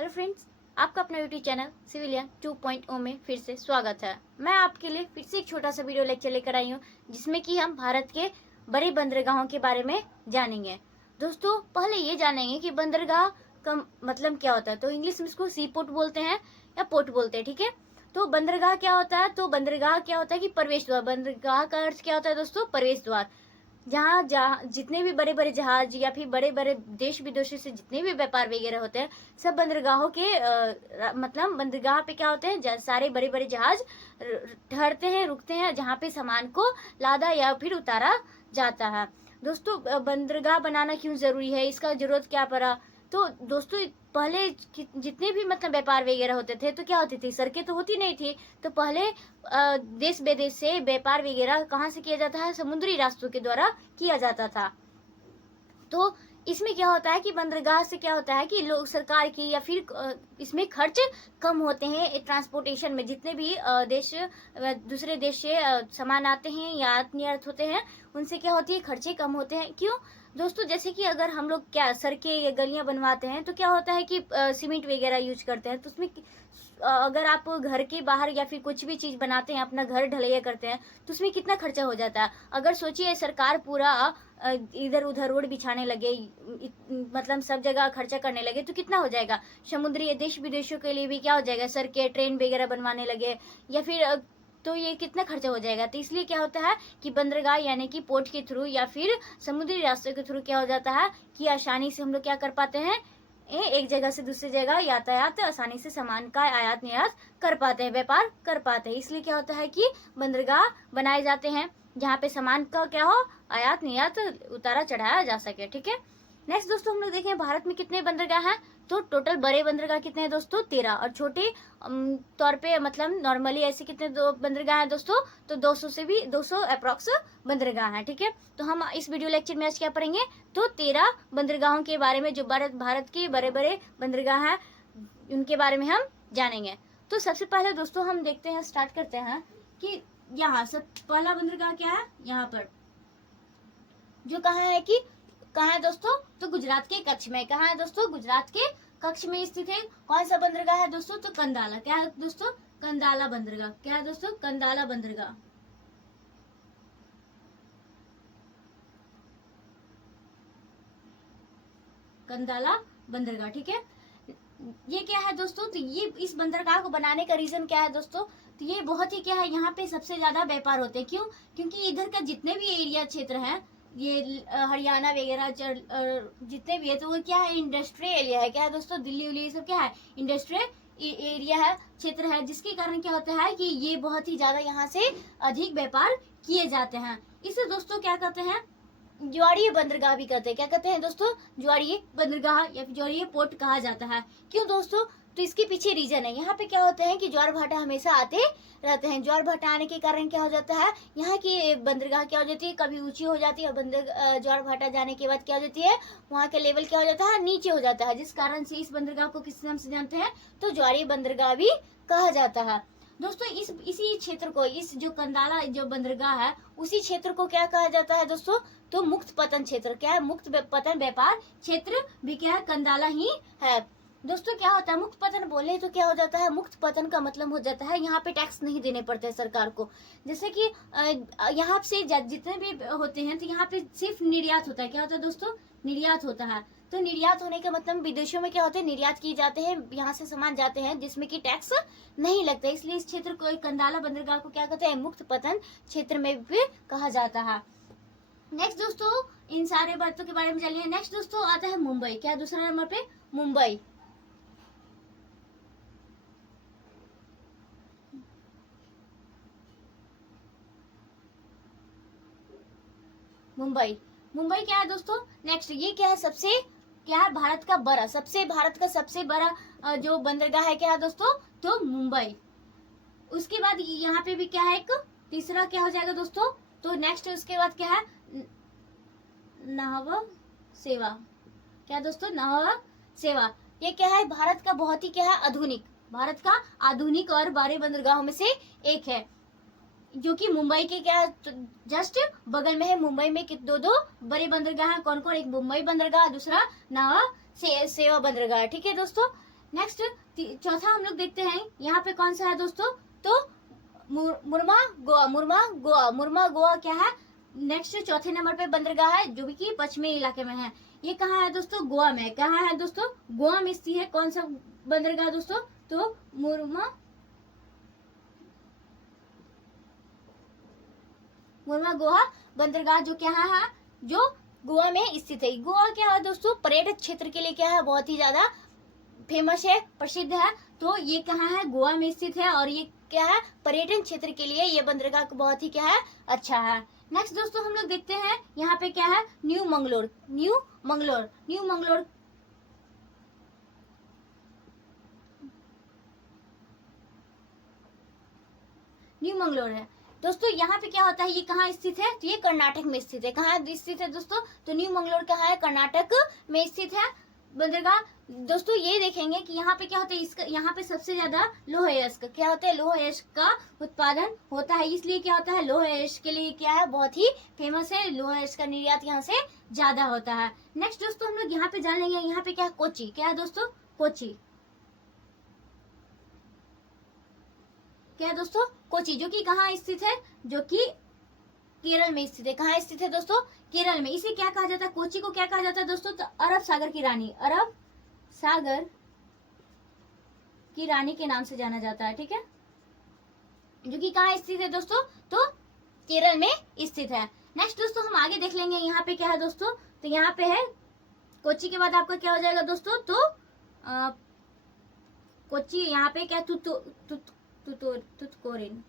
Hello friends, आपका अपना YouTube channel civilian 2.0 में फिर से स्वागत है। मैं आपके लिए फिर से एक छोटा सा वीडियो लेक्चर लेकर आई हूँ जिसमें कि हम भारत के बड़े बंदरगाहों के बारे में जानेंगे। दोस्तों, पहले ये जानेंगे कि बंदरगाह का मतलब क्या होता है। तो इंग्लिश में इसको सी पोर्ट बोलते हैं या पोर्ट बोलते हैं, ठीक है। तो बंदरगाह क्या होता है? तो बंदरगाह क्या होता है कि प्रवेश द्वार। बंदरगाह का अर्थ क्या होता है दोस्तों? प्रवेश द्वार। जहाँ जहाँ जितने भी बड़े बड़े जहाज या फिर बड़े बड़े देश विदेशों से जितने भी व्यापार वगैरह होते हैं, सब बंदरगाहों के मतलब बंदरगाह पे क्या होते हैं, सारे बड़े बड़े जहाज ठहरते हैं, रुकते हैं, जहाँ पे सामान को लादा या फिर उतारा जाता है। दोस्तों, बंदरगाह बनाना क्यों जरूरी है, इसका जरूरत क्या पड़ा? तो दोस्तों, पहले जितने भी मतलब व्यापार वगैरह होते थे तो क्या होती थी, सड़कें तो होती नहीं थी। तो पहले देश विदेश से व्यापार वगैरह कहाँ से किया जाता है? समुद्री रास्तों के द्वारा किया जाता था। तो इसमें क्या होता है कि बंदरगाह से क्या होता है कि लोग सरकार की या फिर इसमें खर्च कम होते हैं। ट्रांसपोर्टेशन में जितने भी देश दूसरे देश से सामान आते हैं या आयात निर्यात होते हैं, उनसे क्या होती है, खर्चे कम होते हैं। क्यों दोस्तों? जैसे कि अगर हम लोग क्या सड़कें या गलियां बनवाते हैं तो क्या होता है कि सीमेंट वगैरह यूज करते हैं। तो उसमें अगर आप घर के बाहर या फिर कुछ भी चीज बनाते हैं, अपना घर ढलैया करते हैं, तो उसमें कितना खर्चा हो जाता है। अगर सोचिए सरकार पूरा इधर उधर रोड बिछाने लगे, मतलब सब जगह खर्चा करने लगे, तो कितना हो जाएगा। समुद्री देश विदेशों के लिए भी क्या हो जाएगा, सड़कें ट्रेन वगैरह बनवाने लगे या फिर तो ये कितना खर्चा हो जाएगा। तो इसलिए क्या होता है कि बंदरगाह यानी कि पोर्ट के थ्रू या फिर समुद्री रास्ते के थ्रू क्या हो जाता है कि आसानी से हम लोग क्या कर पाते हैं, एक जगह से दूसरी जगह यातायात आसानी से सामान का आयात निर्यात कर पाते हैं, व्यापार कर पाते हैं। इसलिए क्या होता है कि बंदरगाह बनाए जाते हैं जहाँ पे सामान का क्या हो, आयात निर्यात उतारा चढ़ाया जा सके, ठीक है। नेक्स्ट दोस्तों, हम लोग देखें भारत में कितने बंदरगाह हैं। तो टोटल बड़े बंदरगाह कितने हैं दोस्तों? 13। और छोटे तौर पे मतलब नॉर्मली ऐसे कितने बंदरगाह हैं दोस्तों? तो 200 से भी 200 अप्रॉक्स बंदरगाह हैं, ठीक है। तो हम इस वीडियो लेक्चर में आज क्या पढ़ेंगे? तो 13 बंदरगाहों के बारे में, जो भारत के बड़े बड़े बंदरगाह हैं उनके बारे में हम जानेंगे। तो सबसे पहले दोस्तों हम देखते हैं, स्टार्ट करते हैं कि यहाँ सब पहला बंदरगाह क्या है, यहाँ पर जो कहाँ है कि कहाँ है दोस्तों? तो गुजरात के कच्छ में। कहाँ है दोस्तों? गुजरात के कच्छ में स्थित है। कौन सा बंदरगाह है दोस्तों? तो कंदाला। क्या है दोस्तों? कंदाला बंदरगाह। क्या है दोस्तों? कंदाला बंदरगाह। कंदाला बंदरगाह, ठीक है। ये क्या है दोस्तों? तो ये इस बंदरगाह को बनाने का रीजन क्या है दोस्तों? तो ये बहुत ही क्या है, यहाँ पे सबसे ज्यादा व्यापार होते हैं। क्यों? क्योंकि इधर का जितने भी एरिया क्षेत्र है, ये हरियाणा वगैरह जितने भी है, तो वो क्या है, इंडस्ट्रियल एरिया है। क्या है दोस्तों? दिल्ली उल्ली ये सब क्या है, इंडस्ट्रियल एरिया है, क्षेत्र है, जिसके कारण क्या होता है कि ये बहुत ही ज्यादा यहाँ से अधिक व्यापार किए जाते हैं। इसे दोस्तों क्या कहते हैं, ज्वारीय बंदरगाह भी कहते हैं। क्या कहते हैं दोस्तों? ज्वारीय बंदरगाह या फिर ज्वारीय पोर्ट कहा जाता है। क्यों दोस्तों? तो इसके पीछे रीजन है। यहाँ पे क्या होता है कि ज्वार भाटा हमेशा आते रहते हैं। ज्वार भाटा आने के कारण क्या हो जाता है, यहाँ की बंदरगाह क्या हो जाती है, कभी ऊंची हो जाती है, ज्वार भाटा जाने के बाद क्या हो जाती है, वहाँ के लेवल क्या हो जाता है, नीचे हो जाता है, जिस कारण से इस बंदरगाह को किस नाम से जानते हैं? तो ज्वारीय बंदरगाह भी कहा जाता है। दोस्तों, इसी क्षेत्र को, इस जो कंदाला जो बंदरगाह है, उसी क्षेत्र को क्या कहा जाता है दोस्तों? तो मुक्त पतन क्षेत्र। क्या है? मुक्त पतन व्यापार क्षेत्र भी क्या है, कंदाला ही है। दोस्तों, क्या होता है मुक्त पतन बोले तो क्या हो जाता है, मुक्त पतन का मतलब हो जाता है यहाँ पे टैक्स नहीं देने पड़ते हैं सरकार को। जैसे कि यहाँ से जितने भी होते हैं तो यहाँ पे सिर्फ निर्यात होता है। क्या होता है दोस्तों? निर्यात होता है। तो निर्यात होने का मतलब विदेशों में क्या होते हैं, निर्यात किए जाते हैं, यहाँ से सामान जाते हैं जिसमें कि टैक्स नहीं लगता। इसलिए इस क्षेत्र को, कंदाला बंदरगाह को क्या कहते हैं, मुक्त पतन क्षेत्र में भी कहा जाता है। नेक्स्ट दोस्तों, इन सारे बातों के बारे में जानिए। नेक्स्ट दोस्तों आता है मुंबई। क्या दूसरा नंबर पे? मुंबई। मुंबई मुंबई क्या है दोस्तों? नेक्स्ट ये क्या है, सबसे क्या है, भारत का बड़ा, भारत का सबसे बड़ा जो बंदरगाह है, क्या है दोस्तों? तो मुंबई। उसके बाद यहाँ पे भी क्या है, एक तीसरा क्या हो जाएगा दोस्तों? तो नेक्स्ट उसके बाद क्या है, नाहवा सेवा। क्या दोस्तों? नाहवा सेवा। ये क्या है, भारत का बहुत ही क्या है, आधुनिक, भारत का आधुनिक और बड़े बंदरगाहों में से एक है, जो कि मुंबई के क्या जस्ट बगल में है। मुंबई में दो बड़े बंदरगाह हैं। कौन कौन? एक मुंबई बंदरगाह, दूसरा नावा सेवा बंदरगाह, ठीक है दोस्तों। नेक्स्ट चौथा हम लोग देखते हैं यहाँ पे कौन सा है दोस्तों, तो मुरमा गोवा। मुरमा गोवा क्या है, नेक्स्ट चौथे नंबर पे बंदरगाह है जो कि पश्चिमी इलाके में है। ये कहाँ है दोस्तों, गोवा में। कहाँ है दोस्तों, गोवा में स्थित है। कौन सा बंदरगाह दोस्तों, तो मुरमा गोवा बंदरगाह जो क्या है, जो गोवा में स्थित है। गोवा क्या है दोस्तों, पर्यटक क्षेत्र के लिए क्या है, बहुत ही ज्यादा फेमस है, प्रसिद्ध है। तो ये कहाँ है, गोवा में स्थित है और ये क्या है, पर्यटन क्षेत्र के लिए ये बंदरगाह बहुत ही क्या है, अच्छा है। नेक्स्ट दोस्तों हम लोग देखते हैं यहाँ पे क्या है, न्यू मंगलोर है दोस्तों। यहाँ पे क्या होता है, ये कहाँ स्थित है, तो ये कर्नाटक में स्थित है। कहाँ स्थित है दोस्तों, तो न्यू मंगलोर कहाँ है, कर्नाटक में स्थित है बंदरगाह। दोस्तों ये देखेंगे कि यहाँ पे क्या होता है, इसका यहाँ पे सबसे ज्यादा लोह अयस्क क्या होता है, लोह अयस्क का उत्पादन होता है। इसलिए क्या होता है, लोह अयस्क के लिए क्या है, बहुत ही फेमस है। लोह अयस्क का निर्यात यहाँ से ज्यादा होता है। नेक्स्ट दोस्तों हम लोग यहाँ पे जान लेंगे, यहाँ पे क्या है, कोची। क्या है दोस्तों, कोची। क्या है दोस्तों, कोची, जो कि कहाँ स्थित है, जो कि केरल में स्थित है। कहाँ स्थित है दोस्तों, केरल में। इसे क्या कहा जाता है, कोची को क्या कहा जाता है दोस्तों, तो अरब सागर की रानी, अरब सागर की रानी के नाम से जाना जाता है, ठीक है। जो कि कहाँ स्थित है दोस्तों, तो केरल में स्थित है। नेक्स्ट दोस्तों हम आगे देख लेंगे, यहाँ पे क्या है दोस्तों, तो यहाँ पे है कोची के बाद आपका क्या हो जाएगा दोस्तों, तो कोची, यहाँ पे क्या तुतकोरिन।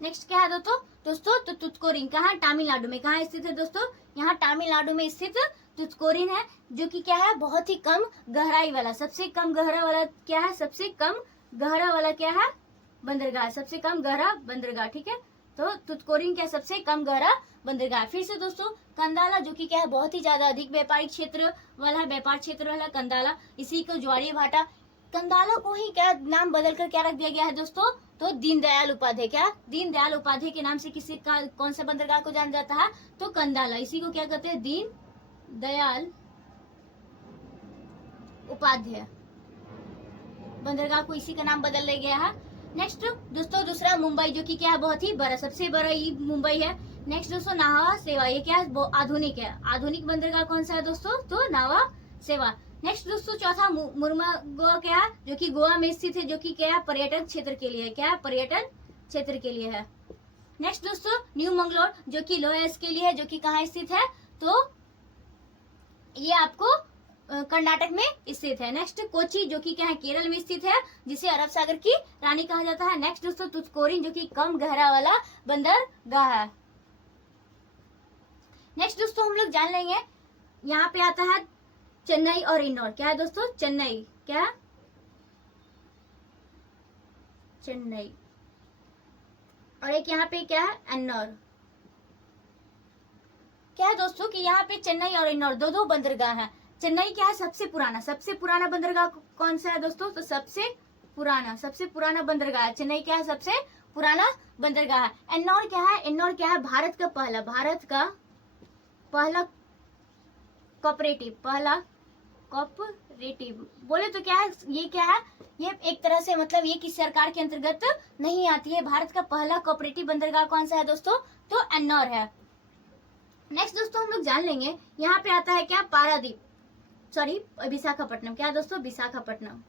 नेक्स्ट क्या है दोस्तों तो तुतकोरिन कहाँ, तमिलनाडु में। कहाँ स्थित है दोस्तों, यहाँ तमिलनाडु में स्थित तुतकोरिन है, जो कि क्या है, बहुत ही कम गहराई वाला, सबसे कम गहरा वाला क्या है, सबसे कम गहरा वाला क्या है, बंदरगाह, सबसे कम गहरा बंदरगाह, ठीक है। तो तुतकोरिन क्या, सबसे कम गहरा बंदरगाह। फिर से दोस्तों कंदाला, जो कि क्या है, बहुत ही ज्यादा अधिक व्यापारिक क्षेत्र वाला, व्यापार क्षेत्र वाला कंदाला, इसी को ज्वारीय भाटा। कंदाला को ही क्या नाम बदल कर क्या रख दिया गया है दोस्तों, तो दीनदयाल उपाध्याय। क्या, दीनदयाल उपाध्याय के नाम से किसी का कौन सा बंदरगाह को जाना जाता है, तो कंदाला। इसी को क्या कहते हैं, दीनदयाल उपाध्याय बंदरगाह को इसी का नाम बदल दिया गया है। नेक्स्ट दोस्तों दूसरा मुंबई, जो कि क्या है, बहुत ही बड़ा, सबसे बड़ा ये मुंबई है। नेक्स्ट दोस्तों नावा सेवा, ये क्या है, आधुनिक है। आधुनिक बंदरगाह कौन सा है दोस्तों, तो नावा सेवा। नेक्स्ट दोस्तों चौथा मुरमा गोवा क्या है, जो कि गोवा में स्थित है, जो कि क्या है, पर्यटन क्षेत्र के लिए, क्या है, पर्यटन क्षेत्र के लिए है। नेक्स्ट दोस्तों न्यू मंगलोर, जो कि लोह अयस्क के लिए है, जो कि कहाँ स्थित है, तो ये आपको कर्नाटक में स्थित है। नेक्स्ट कोची, जो कि क्या है, केरल में स्थित है, जिसे अरब सागर की रानी कहा जाता है। नेक्स्ट दोस्तों तुतकोरिन, जो कि कम गहरा वाला बंदरगाह है। नेक्स्ट दोस्तों हम लोग जान लेंगे, यहाँ पे आता है चेन्नई और इन्नौर। क्या है दोस्तों, चेन्नई, क्या, चेन्नई, और एक यहाँ पे क्या है, एन्नौर। क्या है दोस्तों कि यहाँ पे चेन्नई और इन्नौर दो बंदरगाह हैं। चेन्नई क्या है, सबसे पुराना बंदरगाह कौन सा है दोस्तों, तो सबसे पुराना बंदरगाह है चेन्नई। क्या है, सबसे पुराना बंदरगाह है। एन्नौर क्या है, एन्नौर क्या है, भारत का पहला कोऑपरेटिव बोले तो क्या है, ये क्या है, ये एक तरह से मतलब ये किसी सरकार के अंतर्गत नहीं आती है। भारत का पहला कोऑपरेटिव बंदरगाह कौन सा है दोस्तों, तो एन्नौर है। नेक्स्ट दोस्तों हम लोग जान लेंगे, यहाँ पे आता है क्या, पारादीप, सॉरी विशाखापट्टनम। क्या दोस्तों, विशाखापट्टनम,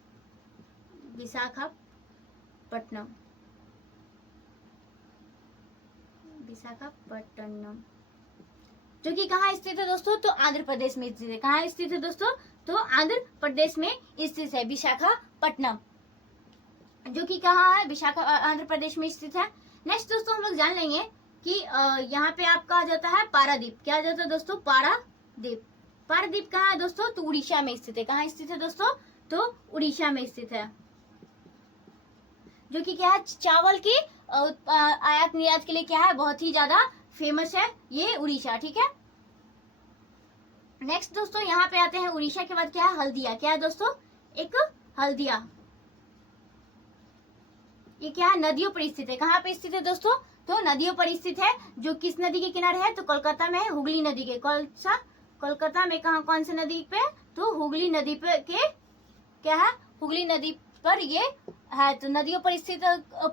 जो कि कहाँ स्थित है दोस्तों, तो आंध्र प्रदेश में स्थित है। कहाँ स्थित है दोस्तों, तो आंध्र प्रदेश में स्थित है विशाखापट्टनम, जो कि कहाँ है, आंध्र प्रदेश में स्थित है। नेक्स्ट दोस्तों हम लोग जान लेंगे कि यहाँ पे आपका आ जाता है पारादीप। क्या आ जाता है दोस्तों, पारादीप कहाँ है दोस्तों, तो उड़ीसा में स्थित है। कहाँ स्थित है दोस्तों, तो उड़ीसा में स्थित है, जो कि क्या है, चावल की आयात निर्यात के लिए क्या है, बहुत ही ज्यादा फेमस है ये उड़ीसा, ठीक है। नेक्स्ट दोस्तों यहाँ पे आते हैं, उड़ीसा के बाद क्या है, हल्दिया। क्या है दोस्तों, एक हल्दिया, ये क्या है, नदियों पर स्थित है। कहाँ पे स्थित है दोस्तों, तो नदियों पर स्थित है। जो किस नदी के किनारे है, तो कोलकाता में है, हुगली नदी के, कौन सा, कोलकाता में कहा, कौन सी नदी पे, तो हुगली नदी पे के क्या है, हुगली नदी पर ये है। तो नदियों पर स्थित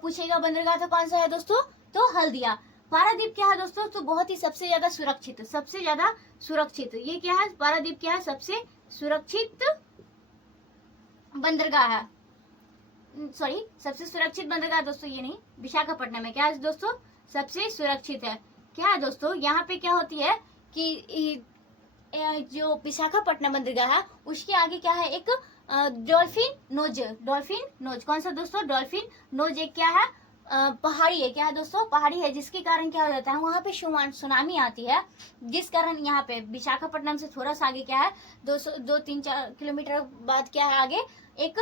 पूछेगा बंदरगाह तो कौन सा है दोस्तों, तो हल्दिया। पारादीप क्या है दोस्तों, तो बहुत ही सबसे ज्यादा सुरक्षित, सबसे ज्यादा सुरक्षित, ये क्या है, पारादीप क्या है, सबसे सुरक्षित बंदरगाह है, सॉरी सबसे सुरक्षित बंदरगाह दोस्तों ये नहीं, विशाखापट्टनम में क्या है दोस्तों, सबसे सुरक्षित है। क्या है दोस्तों, यहाँ पे क्या होती है कि जो विशाखापट्टनम बंदरगाह है उसके आगे क्या है, एक डॉल्फिन नोज, डॉल्फिन नोज, कौन सा दोस्तों, डॉल्फिन नोज एक क्या है, पहाड़ी है, क्या है दोस्तों, पहाड़ी है, जिसके कारण क्या हो जाता है, वहां पे सुनामी आती है, जिस कारण यहाँ पे विशाखापट्टनम से थोड़ा सा आगे क्या है, 2-3-4 किलोमीटर बाद क्या है, आगे एक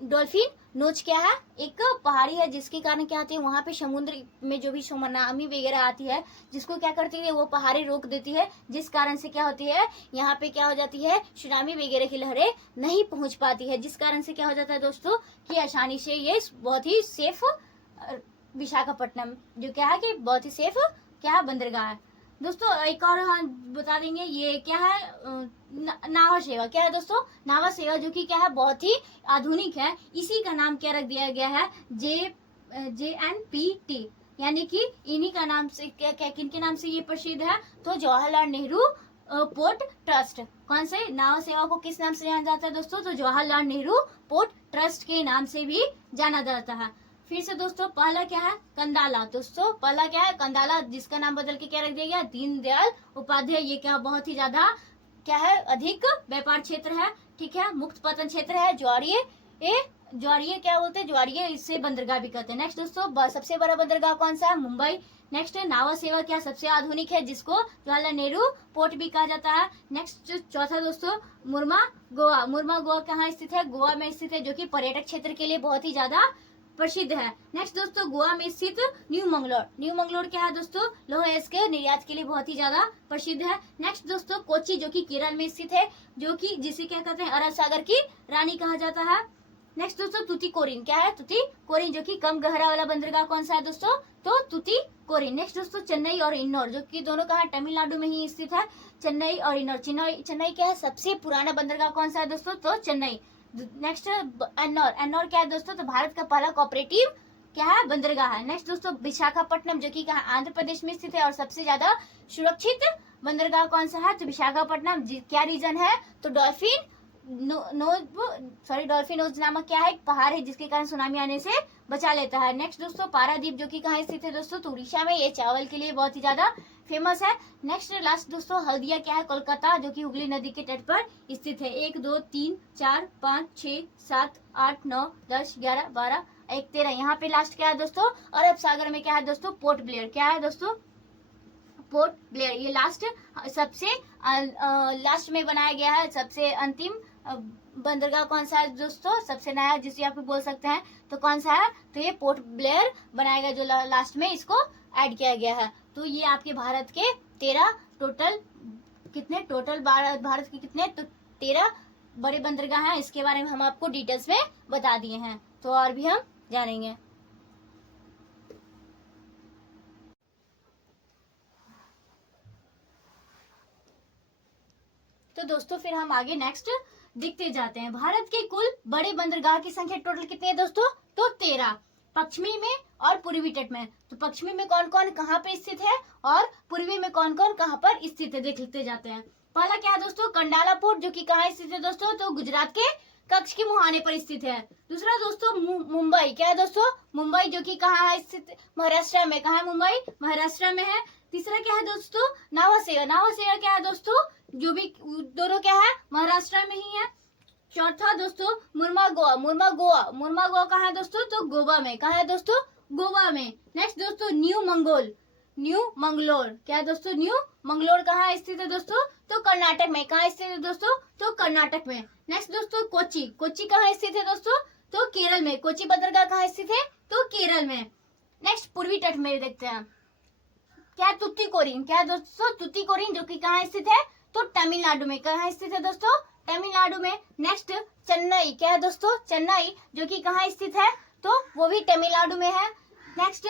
डॉल्फिन नोच क्या है, एक पहाड़ी है, जिसके कारण क्या होती है, वहां पे समुद्र में जो भी सुनामी वगैरह आती है, जिसको क्या करती है, वो पहाड़ी रोक देती है, जिस कारण से क्या होती है, यहाँ पे क्या हो जाती है, सुनामी वगैरह की लहरें नहीं पहुंच पाती है, जिस कारण से क्या हो जाता है दोस्तों, कि आसानी से ये बहुत ही सेफ विशाखापट्टनम जो क्या है, कि बहुत ही सेफ क्या बंदरगाह है दोस्तों। एक और हम बता देंगे, ये क्या है, नावा सेवा, क्या है दोस्तों, नावा सेवा, जो कि क्या है, बहुत ही आधुनिक है, इसी का नाम क्या रख दिया गया है, JNPT, यानी कि इन्हीं का नाम से, क्या किन के नाम से ये प्रसिद्ध है, तो जवाहरलाल नेहरू पोर्ट ट्रस्ट। कौन से नावा सेवा को किस नाम से जाना जाता है दोस्तों, तो जवाहरलाल नेहरू पोर्ट ट्रस्ट के नाम से भी जाना जाता है। फिर से दोस्तों, पहला क्या है, कंदाला, दोस्तों पहला क्या है, कंदाला, जिसका नाम बदल के क्या रख दिया गया, दीनदयाल उपाध्याय। ये क्या बहुत ही ज्यादा क्या है, अधिक व्यापार क्षेत्र है, ठीक है, मुक्त पतन क्षेत्र है, ज्वारीय क्या बोलते हैं, ज्वारीय, इससे बंदरगाह भी कहते हैं। नेक्स्ट दोस्तों, सबसे बड़ा बंदरगाह कौन सा है, मुंबई। नेक्स्ट नावा सेवा क्या सबसे आधुनिक है, जिसको जवाहरलाल नेहरू पोर्ट भी कहा जाता है। नेक्स्ट चौथा दोस्तों, मुर्मा गोवा, मुर्मा गोवा कहाँ स्थित है, गोवा में स्थित है, जो कि पर्यटक क्षेत्र के लिए बहुत ही ज्यादा प्रसिद्ध है। नेक्स्ट दोस्तों, गोवा में स्थित न्यू मंगलोर, न्यू मंगलोर क्या है दोस्तों, लोहा के निर्यात के लिए बहुत ही ज्यादा प्रसिद्ध है। नेक्स्ट दोस्तों, कोच्चि, जो कि केरल में स्थित है, जो कि जिसे क्या कहते हैं, अरब सागर की रानी कहा जाता है। नेक्स्ट दोस्तों, तुतीकोरिन, क्या है, तुतीकोरिन, जो कि कम गहरा वाला बंदरगाह कौन सा है दोस्तों, तो तुतीकोरिन। नेक्स्ट दोस्तों, चेन्नई और इन्नौर, जो कि दोनों कहाँ, तमिलनाडु में ही स्थित है, चेन्नई और इन्नौर। चेन्नई क्या है, सबसे पुराना बंदरगाह कौन सा है दोस्तों, तो चेन्नई। नेक्स्ट एन्नौर, एन्नौर क्या है दोस्तों, तो भारत का पहला कोऑपरेटिव क्या है, बंदरगाह है। नेक्स्ट दोस्तों, विशाखापट्टनम, जो कि कहाँ, आंध्र प्रदेश में स्थित है, और सबसे ज्यादा सुरक्षित बंदरगाह कौन सा है, तो विशाखापट्टनम। क्या रीजन है, तो डॉल्फिन नोज नामक क्या है, एक पहाड़ है, जिसके कारण सुनामी आने से बचा लेता है। नेक्स्ट दोस्तों, पारादीप, जो कि कहाँ स्थित है दोस्तों, तो उड़ीसा में, ये चावल के लिए बहुत ही ज्यादा फेमस है। नेक्स्ट लास्ट दोस्तों, हल्दिया क्या है, कोलकाता, जो कि हुगली नदी के तट पर स्थित है। 1 2 3 4 5 6 7 8 9 10 11 12 1 13, यहाँ पे लास्ट क्या है दोस्तों, अरब सागर में क्या है दोस्तों, पोर्ट ब्लेयर, क्या है दोस्तों, पोर्ट ब्लेयर। ये लास्ट सबसे लास्ट में बनाया गया है, सबसे अंतिम बंदरगाह कौन सा है दोस्तों, सबसे नया, जिसे आप बोल सकते हैं, तो कौन सा है, तो ये पोर्ट ब्लेयर बनाया गया, जो लास्ट में इसको ऐड किया गया है। तो ये आपके भारत के 13 टोटल, कितने टोटल भारत के कितने, तो 13 बड़े बंदरगाह हैं, इसके बारे में हम आपको डिटेल्स में बता दिए हैं, तो और भी हम जानेंगे। तो दोस्तों, फिर हम आगे नेक्स्ट देखते जाते हैं। भारत के कुल बड़े बंदरगाह की संख्या टोटल कितनी है दोस्तों, तो 13, पश्चिमी में और पूर्वी तट में। तो पश्चिमी में कौन कौन कहाँ पे स्थित है, और पूर्वी में कौन कौन कहाँ पर स्थित है, देखते जाते हैं। पहला क्या है दोस्तों, कंडाला पोर्ट, जो कि कहाँ स्थित है दोस्तों, तो गुजरात के कच्छ के मुहाने पर स्थित है। दूसरा दोस्तों, मुंबई, क्या है दोस्तों, मुंबई, जो कि कहाँ स्थित, महाराष्ट्र में, कहाँ है मुंबई, महाराष्ट्र में है। तीसरा क्या है दोस्तों, नावासेगा, नावासेगा क्या है दोस्तों, जो भी दोनों क्या है, महाराष्ट्र में ही है। चौथा दोस्तों, मुर्मा गोवा, मुर्मा गोवा, मुर्मा गोवा कहाँ है दोस्तों, तो गोवा में, कहाँ है दोस्तों, गोवा में। नेक्स्ट दोस्तों, न्यू मंगलोर, क्या है दोस्तों, न्यू मंगलोर कहाँ स्थित है दोस्तों, तो कर्नाटक में, कहाँ स्थित है दोस्तों, तो कर्नाटक में। नेक्स्ट दोस्तों, कोच्चि, कोच्चि कहाँ स्थित है दोस्तों, तो केरल में, कोच्चि बंदरगाह कहाँ स्थित है, तो केरल में। नेक्स्ट पूर्वी तट में देखते हैं, क्या तुतीकोरिन, क्या है दोस्तों, तुतीकोरिन, जो कि कहाँ स्थित है, तो तमिलनाडु में, कहाँ स्थित है दोस्तों, तमिलनाडु में। नेक्स्ट चेन्नई, क्या है दोस्तों, चेन्नई, जो कि कहाँ स्थित है, तो वो भी तमिलनाडु में है। नेक्स्ट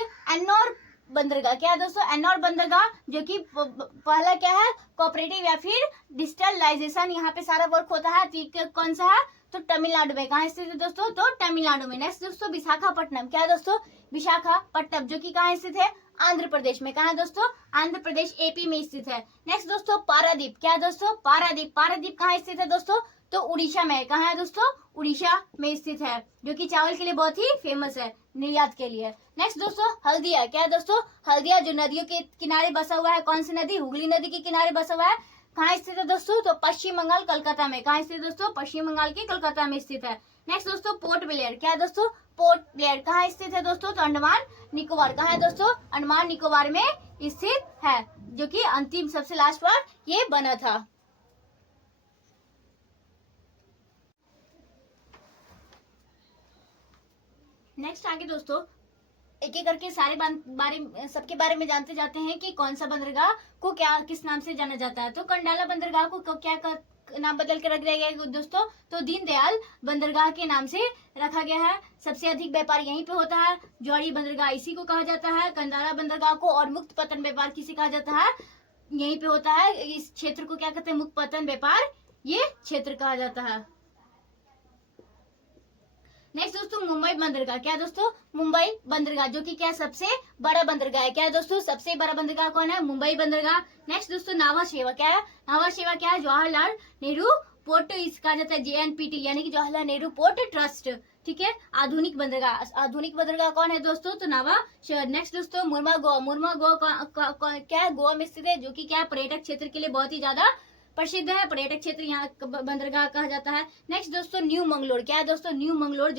बंदरगाह। क्या है दोस्तों? एन्नौर बंदरगाह, जो कि पहला क्या है, कोऑपरेटिव या फिर डिजिटलाइजेशन, यहाँ पे सारा वर्क होता है। कौन सा है? तो तमिलनाडु में। कहाँ स्थित है दोस्तों? तो तमिलनाडु में। नेक्स्ट दोस्तों विशाखापट्टनम। क्या है दोस्तों? विशाखापट्टनम, जो कि कहाँ स्थित है? आंध्र प्रदेश में। कहाँ है दोस्तों? आंध्र प्रदेश एपी में स्थित है। नेक्स्ट दोस्तों पारादीप। क्या है दोस्तों? पारादीप। पारादीप कहाँ स्थित है दोस्तों? तो उड़ीसा में। कहाँ है दोस्तों? उड़ीसा में स्थित है, जो कि चावल के लिए बहुत ही फेमस है, निर्यात के लिए। नेक्स्ट दोस्तों हल्दिया। क्या है दोस्तों? हल्दिया, जो नदियों के किनारे बसा हुआ है। कौन सी नदी? हुगली नदी के किनारे बसा हुआ है। कहाँ स्थित है दोस्तों? तो पश्चिम बंगाल कलकत्ता में। कहाँ स्थित है दोस्तों? पश्चिम बंगाल के कलकत्ता में स्थित है। नेक्स्ट दोस्तों पोर्ट ब्लेयर। क्या है दोस्तों? पोर्ट ब्लेयर कहाँ स्थित है दोस्तों? तो अंडमान निकोबार। कहाँ है दोस्तों? अंडमान निकोबार में स्थित है, जो कि अंतिम सबसे लास्ट बार ये बना था। नेक्स्ट आगे दोस्तों एक एक करके सबके बारे में जानते जाते हैं कि कौन सा बंदरगाह को क्या किस नाम से जाना जाता है। तो कंडाला बंदरगाह को क्या नाम बदल के रख दिया गया है दोस्तों? तो दीनदयाल बंदरगाह के नाम से रखा गया है। सबसे अधिक व्यापार यहीं पे होता है। जौहरी बंदरगाह इसी को कहा जाता है, कंडाला बंदरगाह को। और मुक्त पतन व्यापार किसे कहा जाता है? यहीं पे होता है। इस क्षेत्र को क्या कहते हैं? मुक्त पतन व्यापार ये क्षेत्र कहा जाता है। नेक्स्ट दोस्तों मुंबई बंदरगाह। क्या दोस्तों? मुंबई बंदरगाह, जो कि क्या सबसे बड़ा बंदरगाह है। क्या है दोस्तों? सबसे बड़ा बंदरगाह कौन है? मुंबई बंदरगाह। नेक्स्ट दोस्तों नावा शेवा। क्या है? नावा शेवा क्या है? जवाहरलाल नेहरू पोर्ट कहा जाता है, JNPT, यानी कि जवाहरलाल नेहरू पोर्ट ट्रस्ट। ठीक है। आधुनिक बंदरगाह। आधुनिक बंदरगाह कौन है दोस्तों? तो नावा शेवा। नेक्स्ट दोस्तों मुरमा गोवा। मुरमा गोवा क्या है? गोवा में स्थित है, जो कि क्या है? पर्यटक क्षेत्र के लिए बहुत ही ज्यादा प्रसिद्ध है। पर्यटक क्षेत्र यहाँ बंदरगाह कहा जाता है। नेक्स्ट दोस्तों न्यू मंगलोर। क्या है दोस्तों? न्यू मंगलोर,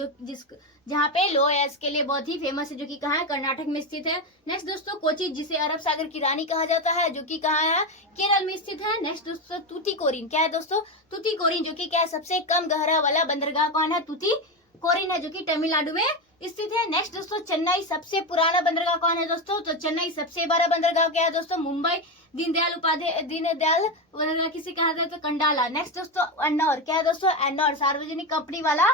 जहाँ पे लो एस के लिए बहुत ही फेमस है, जो कि कहाँ है? कर्नाटक में स्थित है। नेक्स्ट दोस्तों कोची, जिसे अरब सागर की रानी कहा जाता है, जो कि कहाँ है? केरल में स्थित है। नेक्स्ट दोस्तों तूतीकोरिन। क्या है दोस्तों? तूतीकोरिन, जो कि क्या है? सबसे कम गहरा वाला बंदरगाह कौन है? तूतीकोरिन है, जो कि तमिलनाडु में स्थित है। नेक्स्ट दोस्तों चेन्नई। सबसे पुराना बंदरगाह कौन है दोस्तों? तो चेन्नई। सबसे बड़ा बंदरगाह क्या है दोस्तों? मुंबई। दीनदयाल बंदरगाह किसे कहा जाता है? तो कंडाला। नेक्स्ट दोस्तों एन्नौर। क्या है दोस्तों? एन्नौर, सार्वजनिक कंपनी वाला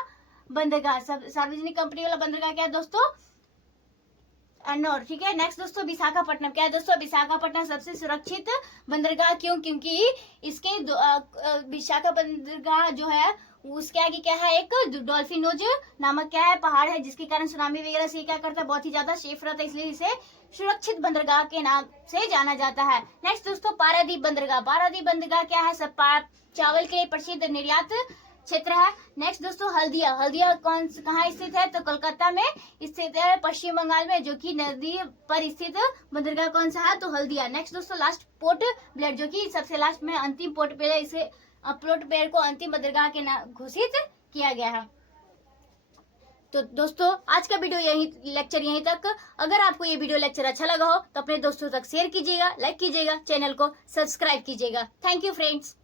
बंदरगाह। सार्वजनिक कंपनी वाला बंदरगाह क्या है दोस्तों? एन्नौर। ठीक है। नेक्स्ट दोस्तों विशाखापट्टनम। क्या है दोस्तों? विशाखापट्टनम सबसे सुरक्षित बंदरगाह। क्यों? क्योंकि इसके विशाखा बंदरगाह जो है उसके आगे क्या है? एक डॉल्फिनोज नामक क्या है? पहाड़ है, जिसके कारण सुनामी वगैरह से क्या करता है? बहुत ही ज्यादा सेफ रहता है, इसलिए इसे सुरक्षित बंदरगाह के नाम से जाना जाता है। नेक्स्ट दोस्तों पारादीप बंदरगाह। पारादीप बंदरगाह क्या है? सब चावल के लिए प्रसिद्ध निर्यात क्षेत्र है। नेक्स्ट दोस्तों हल्दिया। हल्दिया कहाँ स्थित है? तो कोलकाता में स्थित है, पश्चिम बंगाल में, जो कि नदी पर स्थित बंदरगाह कौन सा है? तो हल्दिया। नेक्स्ट दोस्तों लास्ट पोर्ट ब्लेयर, जो कि सबसे लास्ट में अंतिम पोर्ट ब्लेयर, इसे पोर्ट ब्लेयर को अंतिम बंदरगाह के नाम घोषित किया गया है। तो दोस्तों आज का लेक्चर यहीं तक। अगर आपको ये वीडियो लेक्चर अच्छा लगा हो तो अपने दोस्तों तक शेयर कीजिएगा, लाइक कीजिएगा, चैनल को सब्सक्राइब कीजिएगा। Thank you friends.